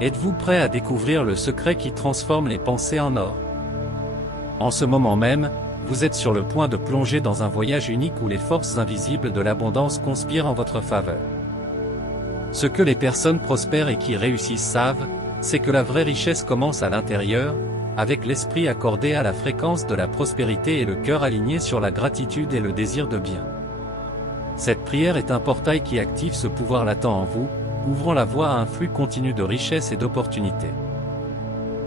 Êtes-vous prêt à découvrir le secret qui transforme les pensées en or? En ce moment même, vous êtes sur le point de plonger dans un voyage unique où les forces invisibles de l'abondance conspirent en votre faveur. Ce que les personnes prospères et qui réussissent savent, c'est que la vraie richesse commence à l'intérieur, avec l'esprit accordé à la fréquence de la prospérité et le cœur aligné sur la gratitude et le désir de bien. Cette prière est un portail qui active ce pouvoir latent en vous, ouvrant la voie à un flux continu de richesse et d'opportunités.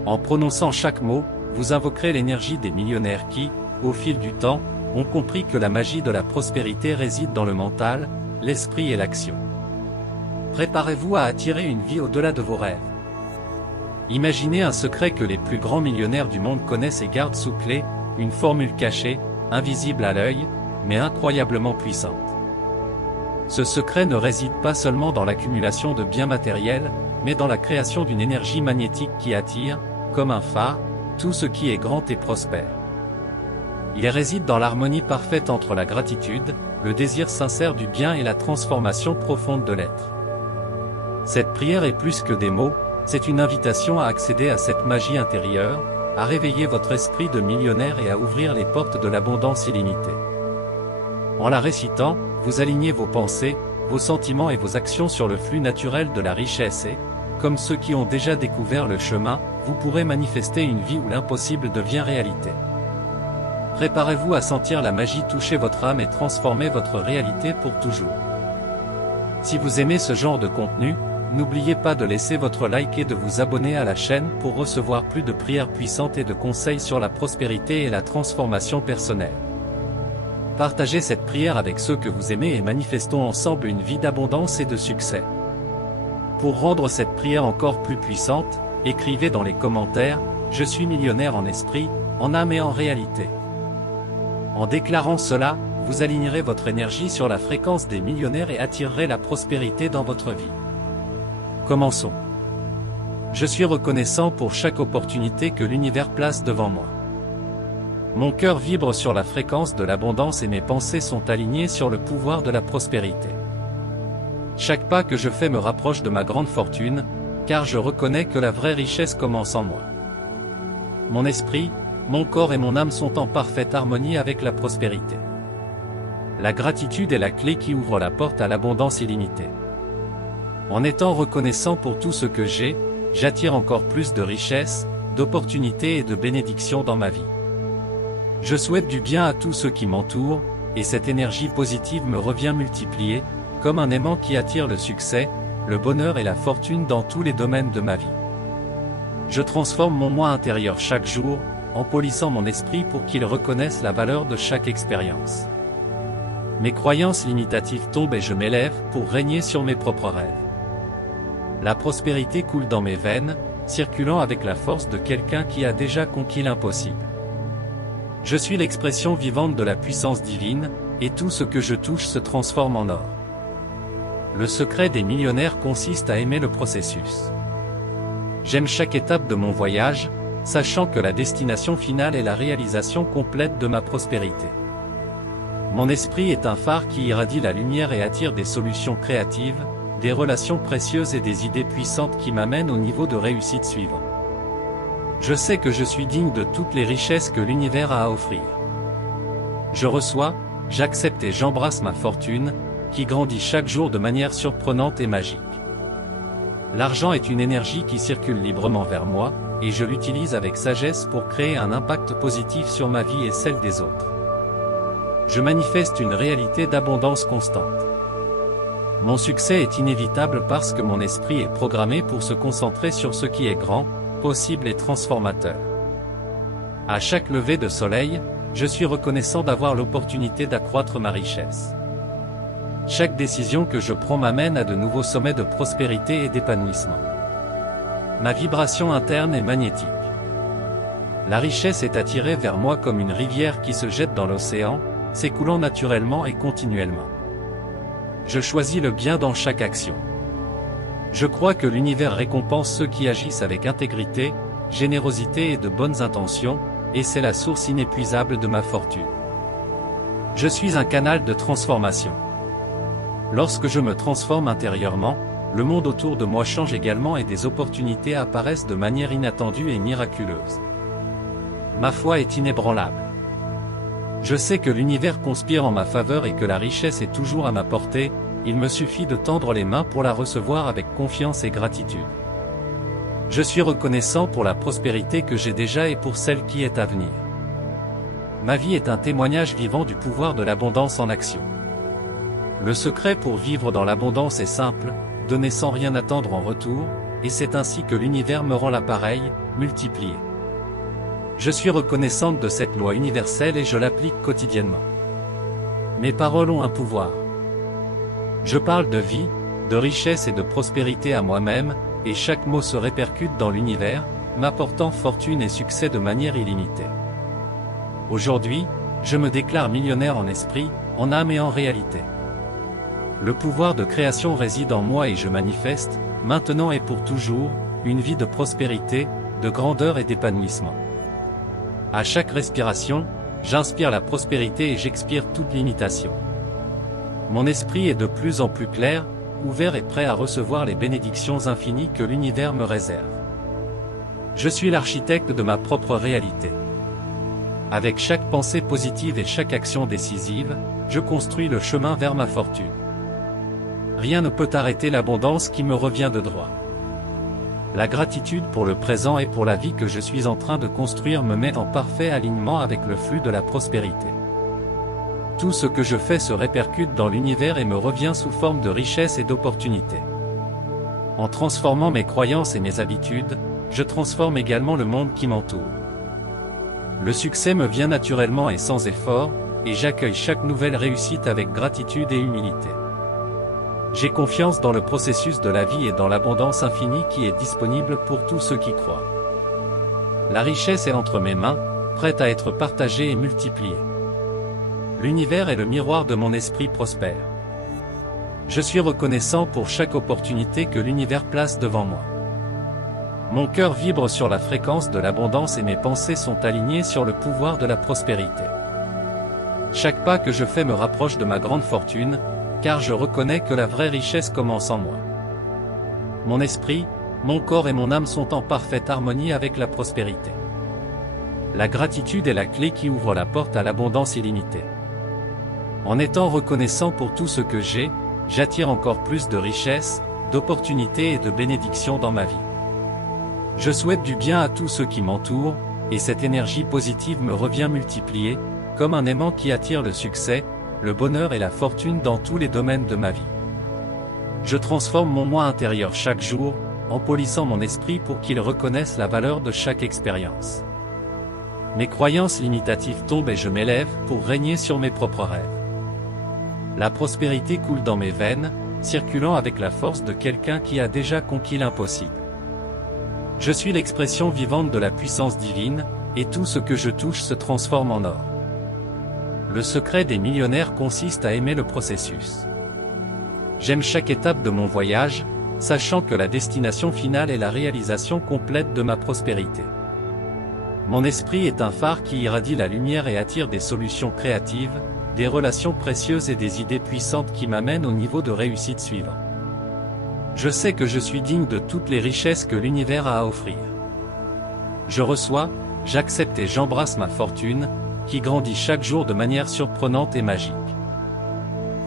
En prononçant chaque mot, vous invoquerez l'énergie des millionnaires qui, au fil du temps, ont compris que la magie de la prospérité réside dans le mental, l'esprit et l'action. Préparez-vous à attirer une vie au-delà de vos rêves. Imaginez un secret que les plus grands millionnaires du monde connaissent et gardent sous clé, une formule cachée, invisible à l'œil, mais incroyablement puissante. Ce secret ne réside pas seulement dans l'accumulation de biens matériels, mais dans la création d'une énergie magnétique qui attire, comme un phare, tout ce qui est grand et prospère. Il réside dans l'harmonie parfaite entre la gratitude, le désir sincère du bien et la transformation profonde de l'être. Cette prière est plus que des mots, c'est une invitation à accéder à cette magie intérieure, à réveiller votre esprit de millionnaire et à ouvrir les portes de l'abondance illimitée. En la récitant, vous alignez vos pensées, vos sentiments et vos actions sur le flux naturel de la richesse et, comme ceux qui ont déjà découvert le chemin, vous pourrez manifester une vie où l'impossible devient réalité. Préparez-vous à sentir la magie toucher votre âme et transformer votre réalité pour toujours. Si vous aimez ce genre de contenu, n'oubliez pas de laisser votre like et de vous abonner à la chaîne pour recevoir plus de prières puissantes et de conseils sur la prospérité et la transformation personnelle. Partagez cette prière avec ceux que vous aimez et manifestons ensemble une vie d'abondance et de succès. Pour rendre cette prière encore plus puissante, écrivez dans les commentaires « Je suis millionnaire en esprit, en âme et en réalité ». En déclarant cela, vous alignerez votre énergie sur la fréquence des millionnaires et attirerez la prospérité dans votre vie. Commençons. Je suis reconnaissant pour chaque opportunité que l'univers place devant moi. Mon cœur vibre sur la fréquence de l'abondance et mes pensées sont alignées sur le pouvoir de la prospérité. Chaque pas que je fais me rapproche de ma grande fortune, car je reconnais que la vraie richesse commence en moi. Mon esprit, mon corps et mon âme sont en parfaite harmonie avec la prospérité. La gratitude est la clé qui ouvre la porte à l'abondance illimitée. En étant reconnaissant pour tout ce que j'ai, j'attire encore plus de richesse, d'opportunités et de bénédictions dans ma vie. Je souhaite du bien à tous ceux qui m'entourent, et cette énergie positive me revient multipliée, comme un aimant qui attire le succès, le bonheur et la fortune dans tous les domaines de ma vie. Je transforme mon moi intérieur chaque jour, en polissant mon esprit pour qu'il reconnaisse la valeur de chaque expérience. Mes croyances limitatives tombent et je m'élève pour régner sur mes propres rêves. La prospérité coule dans mes veines, circulant avec la force de quelqu'un qui a déjà conquis l'impossible. Je suis l'expression vivante de la puissance divine, et tout ce que je touche se transforme en or. Le secret des millionnaires consiste à aimer le processus. J'aime chaque étape de mon voyage, sachant que la destination finale est la réalisation complète de ma prospérité. Mon esprit est un phare qui irradie la lumière et attire des solutions créatives, des relations précieuses et des idées puissantes qui m'amènent au niveau de réussite suivant. Je sais que je suis digne de toutes les richesses que l'univers a à offrir. Je reçois, j'accepte et j'embrasse ma fortune, qui grandit chaque jour de manière surprenante et magique. L'argent est une énergie qui circule librement vers moi, et je l'utilise avec sagesse pour créer un impact positif sur ma vie et celle des autres. Je manifeste une réalité d'abondance constante. Mon succès est inévitable parce que mon esprit est programmé pour se concentrer sur ce qui est grand, possible et transformateur. À chaque lever de soleil, je suis reconnaissant d'avoir l'opportunité d'accroître ma richesse. Chaque décision que je prends m'amène à de nouveaux sommets de prospérité et d'épanouissement. Ma vibration interne est magnétique. La richesse est attirée vers moi comme une rivière qui se jette dans l'océan, s'écoulant naturellement et continuellement. Je choisis le bien dans chaque action. Je crois que l'univers récompense ceux qui agissent avec intégrité, générosité et de bonnes intentions, et c'est la source inépuisable de ma fortune. Je suis un canal de transformation. Lorsque je me transforme intérieurement, le monde autour de moi change également et des opportunités apparaissent de manière inattendue et miraculeuse. Ma foi est inébranlable. Je sais que l'univers conspire en ma faveur et que la richesse est toujours à ma portée, il me suffit de tendre les mains pour la recevoir avec confiance et gratitude. Je suis reconnaissant pour la prospérité que j'ai déjà et pour celle qui est à venir. Ma vie est un témoignage vivant du pouvoir de l'abondance en action. Le secret pour vivre dans l'abondance est simple, donner sans rien attendre en retour, et c'est ainsi que l'univers me rend l'appareil, multiplié. Je suis reconnaissante de cette loi universelle et je l'applique quotidiennement. Mes paroles ont un pouvoir. Je parle de vie, de richesse et de prospérité à moi-même, et chaque mot se répercute dans l'univers, m'apportant fortune et succès de manière illimitée. Aujourd'hui, je me déclare millionnaire en esprit, en âme et en réalité. Le pouvoir de création réside en moi et je manifeste, maintenant et pour toujours, une vie de prospérité, de grandeur et d'épanouissement. À chaque respiration, j'inspire la prospérité et j'expire toute limitation. Mon esprit est de plus en plus clair, ouvert et prêt à recevoir les bénédictions infinies que l'univers me réserve. Je suis l'architecte de ma propre réalité. Avec chaque pensée positive et chaque action décisive, je construis le chemin vers ma fortune. Rien ne peut arrêter l'abondance qui me revient de droit. La gratitude pour le présent et pour la vie que je suis en train de construire me met en parfait alignement avec le flux de la prospérité. Tout ce que je fais se répercute dans l'univers et me revient sous forme de richesse et d'opportunités. En transformant mes croyances et mes habitudes, je transforme également le monde qui m'entoure. Le succès me vient naturellement et sans effort, et j'accueille chaque nouvelle réussite avec gratitude et humilité. J'ai confiance dans le processus de la vie et dans l'abondance infinie qui est disponible pour tous ceux qui croient. La richesse est entre mes mains, prête à être partagée et multipliée. L'univers est le miroir de mon esprit prospère. Je suis reconnaissant pour chaque opportunité que l'univers place devant moi. Mon cœur vibre sur la fréquence de l'abondance et mes pensées sont alignées sur le pouvoir de la prospérité. Chaque pas que je fais me rapproche de ma grande fortune, car je reconnais que la vraie richesse commence en moi. Mon esprit, mon corps et mon âme sont en parfaite harmonie avec la prospérité. La gratitude est la clé qui ouvre la porte à l'abondance illimitée. En étant reconnaissant pour tout ce que j'ai, j'attire encore plus de richesses, d'opportunités et de bénédictions dans ma vie. Je souhaite du bien à tous ceux qui m'entourent, et cette énergie positive me revient multipliée, comme un aimant qui attire le succès, le bonheur et la fortune dans tous les domaines de ma vie. Je transforme mon moi intérieur chaque jour, en polissant mon esprit pour qu'il reconnaisse la valeur de chaque expérience. Mes croyances limitatives tombent et je m'élève pour régner sur mes propres rêves. La prospérité coule dans mes veines, circulant avec la force de quelqu'un qui a déjà conquis l'impossible. Je suis l'expression vivante de la puissance divine, et tout ce que je touche se transforme en or. Le secret des millionnaires consiste à aimer le processus. J'aime chaque étape de mon voyage, sachant que la destination finale est la réalisation complète de ma prospérité. Mon esprit est un phare qui irradie la lumière et attire des solutions créatives, des relations précieuses et des idées puissantes qui m'amènent au niveau de réussite suivant. Je sais que je suis digne de toutes les richesses que l'univers a à offrir. Je reçois, j'accepte et j'embrasse ma fortune, qui grandit chaque jour de manière surprenante et magique.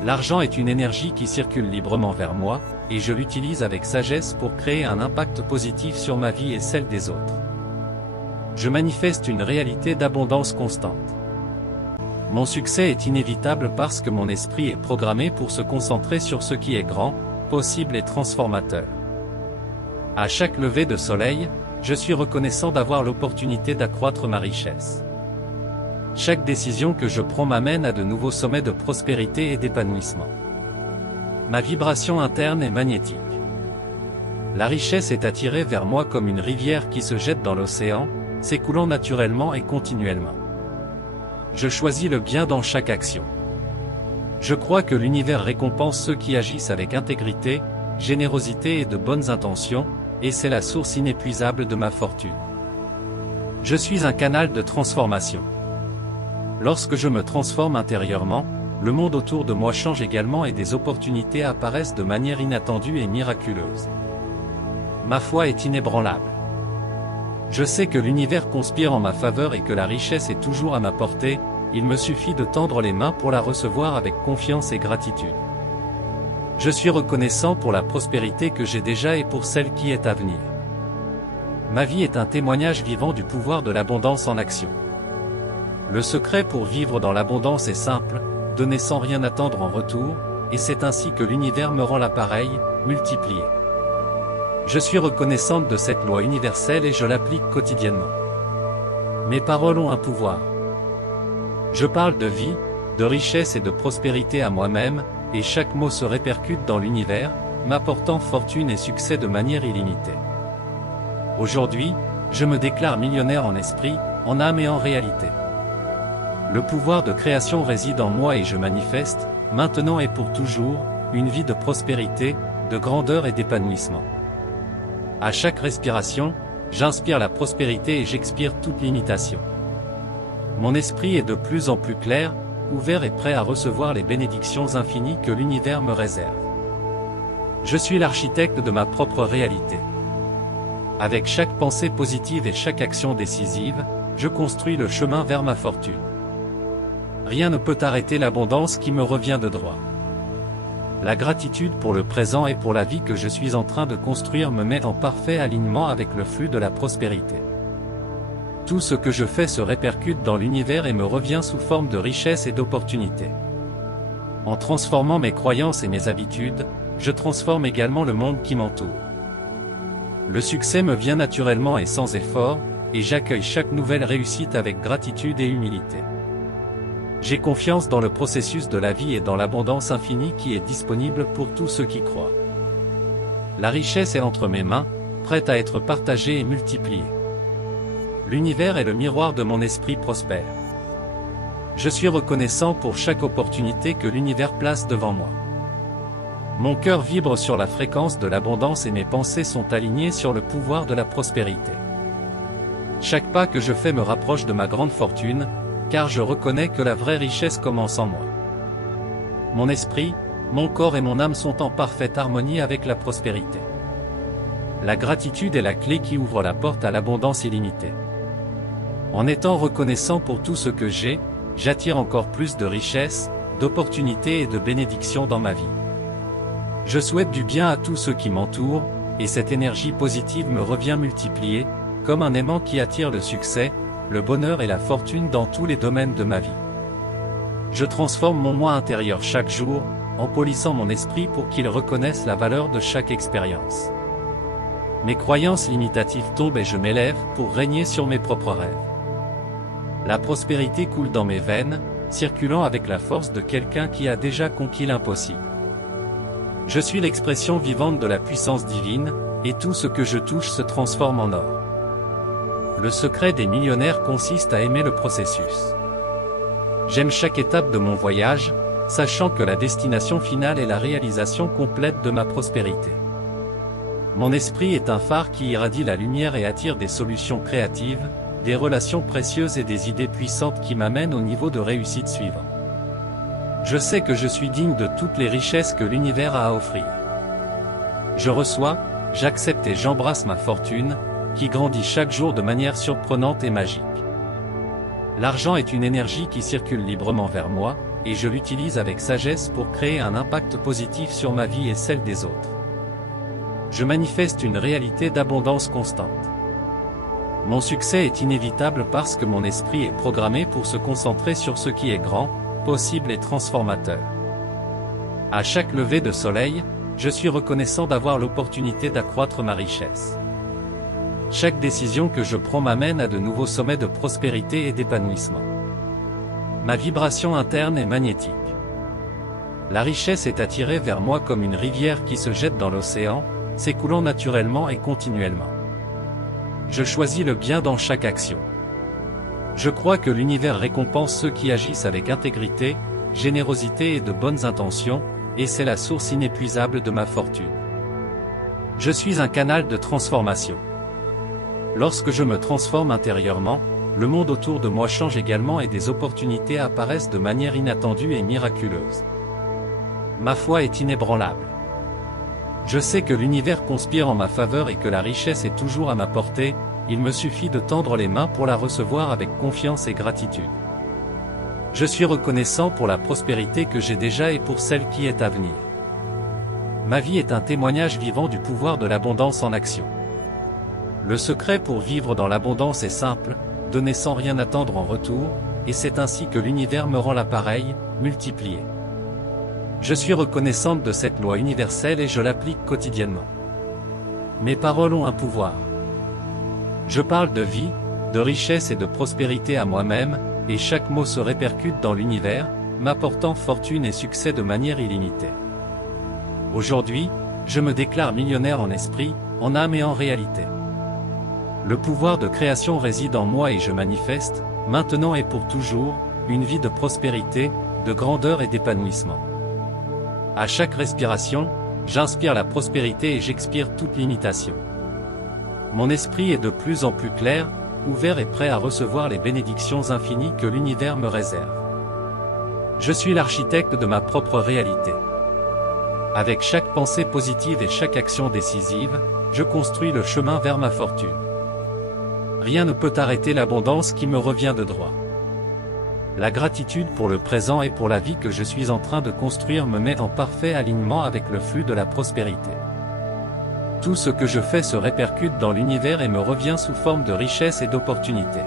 L'argent est une énergie qui circule librement vers moi, et je l'utilise avec sagesse pour créer un impact positif sur ma vie et celle des autres. Je manifeste une réalité d'abondance constante. Mon succès est inévitable parce que mon esprit est programmé pour se concentrer sur ce qui est grand, possible et transformateur. À chaque lever de soleil, je suis reconnaissant d'avoir l'opportunité d'accroître ma richesse. Chaque décision que je prends m'amène à de nouveaux sommets de prospérité et d'épanouissement. Ma vibration interne est magnétique. La richesse est attirée vers moi comme une rivière qui se jette dans l'océan, s'écoulant naturellement et continuellement. Je choisis le bien dans chaque action. Je crois que l'univers récompense ceux qui agissent avec intégrité, générosité et de bonnes intentions, et c'est la source inépuisable de ma fortune. Je suis un canal de transformation. Lorsque je me transforme intérieurement, le monde autour de moi change également et des opportunités apparaissent de manière inattendue et miraculeuse. Ma foi est inébranlable. Je sais que l'univers conspire en ma faveur et que la richesse est toujours à ma portée, il me suffit de tendre les mains pour la recevoir avec confiance et gratitude. Je suis reconnaissant pour la prospérité que j'ai déjà et pour celle qui est à venir. Ma vie est un témoignage vivant du pouvoir de l'abondance en action. Le secret pour vivre dans l'abondance est simple, donner sans rien attendre en retour, et c'est ainsi que l'univers me rend l'appareil, multiplié. Je suis reconnaissante de cette loi universelle et je l'applique quotidiennement. Mes paroles ont un pouvoir. Je parle de vie, de richesse et de prospérité à moi-même, et chaque mot se répercute dans l'univers, m'apportant fortune et succès de manière illimitée. Aujourd'hui, je me déclare millionnaire en esprit, en âme et en réalité. Le pouvoir de création réside en moi et je manifeste, maintenant et pour toujours, une vie de prospérité, de grandeur et d'épanouissement. À chaque respiration, j'inspire la prospérité et j'expire toute limitation. Mon esprit est de plus en plus clair, ouvert et prêt à recevoir les bénédictions infinies que l'univers me réserve. Je suis l'architecte de ma propre réalité. Avec chaque pensée positive et chaque action décisive, je construis le chemin vers ma fortune. Rien ne peut arrêter l'abondance qui me revient de droit. La gratitude pour le présent et pour la vie que je suis en train de construire me met en parfait alignement avec le flux de la prospérité. Tout ce que je fais se répercute dans l'univers et me revient sous forme de richesse et d'opportunités. En transformant mes croyances et mes habitudes, je transforme également le monde qui m'entoure. Le succès me vient naturellement et sans effort, et j'accueille chaque nouvelle réussite avec gratitude et humilité. J'ai confiance dans le processus de la vie et dans l'abondance infinie qui est disponible pour tous ceux qui croient. La richesse est entre mes mains, prête à être partagée et multipliée. L'univers est le miroir de mon esprit prospère. Je suis reconnaissant pour chaque opportunité que l'univers place devant moi. Mon cœur vibre sur la fréquence de l'abondance et mes pensées sont alignées sur le pouvoir de la prospérité. Chaque pas que je fais me rapproche de ma grande fortune, car je reconnais que la vraie richesse commence en moi. Mon esprit, mon corps et mon âme sont en parfaite harmonie avec la prospérité. La gratitude est la clé qui ouvre la porte à l'abondance illimitée. En étant reconnaissant pour tout ce que j'ai, j'attire encore plus de richesse, d'opportunités et de bénédictions dans ma vie. Je souhaite du bien à tous ceux qui m'entourent, et cette énergie positive me revient multipliée, comme un aimant qui attire le succès, le bonheur et la fortune dans tous les domaines de ma vie. Je transforme mon moi intérieur chaque jour, en polissant mon esprit pour qu'il reconnaisse la valeur de chaque expérience. Mes croyances limitatives tombent et je m'élève pour régner sur mes propres rêves. La prospérité coule dans mes veines, circulant avec la force de quelqu'un qui a déjà conquis l'impossible. Je suis l'expression vivante de la puissance divine, et tout ce que je touche se transforme en or. Le secret des millionnaires consiste à aimer le processus. J'aime chaque étape de mon voyage, sachant que la destination finale est la réalisation complète de ma prospérité. Mon esprit est un phare qui irradie la lumière et attire des solutions créatives, des relations précieuses et des idées puissantes qui m'amènent au niveau de réussite suivant. Je sais que je suis digne de toutes les richesses que l'univers a à offrir. Je reçois, j'accepte et j'embrasse ma fortune, qui grandit chaque jour de manière surprenante et magique. L'argent est une énergie qui circule librement vers moi, et je l'utilise avec sagesse pour créer un impact positif sur ma vie et celle des autres. Je manifeste une réalité d'abondance constante. Mon succès est inévitable parce que mon esprit est programmé pour se concentrer sur ce qui est grand, possible et transformateur. À chaque lever de soleil, je suis reconnaissant d'avoir l'opportunité d'accroître ma richesse. Chaque décision que je prends m'amène à de nouveaux sommets de prospérité et d'épanouissement. Ma vibration interne est magnétique. La richesse est attirée vers moi comme une rivière qui se jette dans l'océan, s'écoulant naturellement et continuellement. Je choisis le bien dans chaque action. Je crois que l'univers récompense ceux qui agissent avec intégrité, générosité et de bonnes intentions, et c'est la source inépuisable de ma fortune. Je suis un canal de transformation. Lorsque je me transforme intérieurement, le monde autour de moi change également et des opportunités apparaissent de manière inattendue et miraculeuse. Ma foi est inébranlable. Je sais que l'univers conspire en ma faveur et que la richesse est toujours à ma portée, il me suffit de tendre les mains pour la recevoir avec confiance et gratitude. Je suis reconnaissant pour la prospérité que j'ai déjà et pour celle qui est à venir. Ma vie est un témoignage vivant du pouvoir de l'abondance en action. Le secret pour vivre dans l'abondance est simple, donner sans rien attendre en retour, et c'est ainsi que l'univers me rend l'appareil, multiplié. Je suis reconnaissante de cette loi universelle et je l'applique quotidiennement. Mes paroles ont un pouvoir. Je parle de vie, de richesse et de prospérité à moi-même, et chaque mot se répercute dans l'univers, m'apportant fortune et succès de manière illimitée. Aujourd'hui, je me déclare millionnaire en esprit, en âme et en réalité. Le pouvoir de création réside en moi et je manifeste, maintenant et pour toujours, une vie de prospérité, de grandeur et d'épanouissement. À chaque respiration, j'inspire la prospérité et j'expire toute limitation. Mon esprit est de plus en plus clair, ouvert et prêt à recevoir les bénédictions infinies que l'univers me réserve. Je suis l'architecte de ma propre réalité. Avec chaque pensée positive et chaque action décisive, je construis le chemin vers ma fortune. Rien ne peut arrêter l'abondance qui me revient de droit. La gratitude pour le présent et pour la vie que je suis en train de construire me met en parfait alignement avec le flux de la prospérité. Tout ce que je fais se répercute dans l'univers et me revient sous forme de richesse et d'opportunités.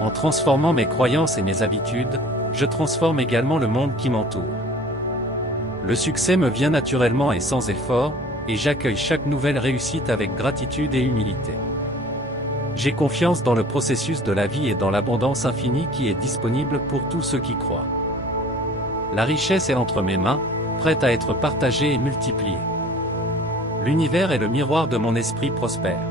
En transformant mes croyances et mes habitudes, je transforme également le monde qui m'entoure. Le succès me vient naturellement et sans effort, et j'accueille chaque nouvelle réussite avec gratitude et humilité. J'ai confiance dans le processus de la vie et dans l'abondance infinie qui est disponible pour tous ceux qui croient. La richesse est entre mes mains, prête à être partagée et multipliée. L'univers est le miroir de mon esprit prospère.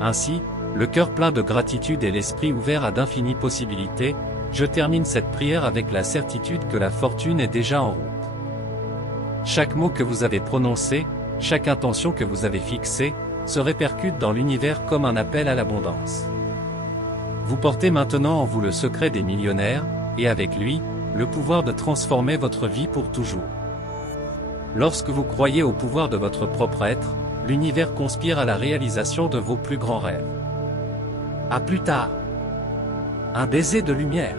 Ainsi, le cœur plein de gratitude et l'esprit ouvert à d'infinies possibilités, je termine cette prière avec la certitude que la fortune est déjà en route. Chaque mot que vous avez prononcé, chaque intention que vous avez fixée, se répercute dans l'univers comme un appel à l'abondance. Vous portez maintenant en vous le secret des millionnaires, et avec lui, le pouvoir de transformer votre vie pour toujours. Lorsque vous croyez au pouvoir de votre propre être, l'univers conspire à la réalisation de vos plus grands rêves. À plus tard. Un baiser de lumière.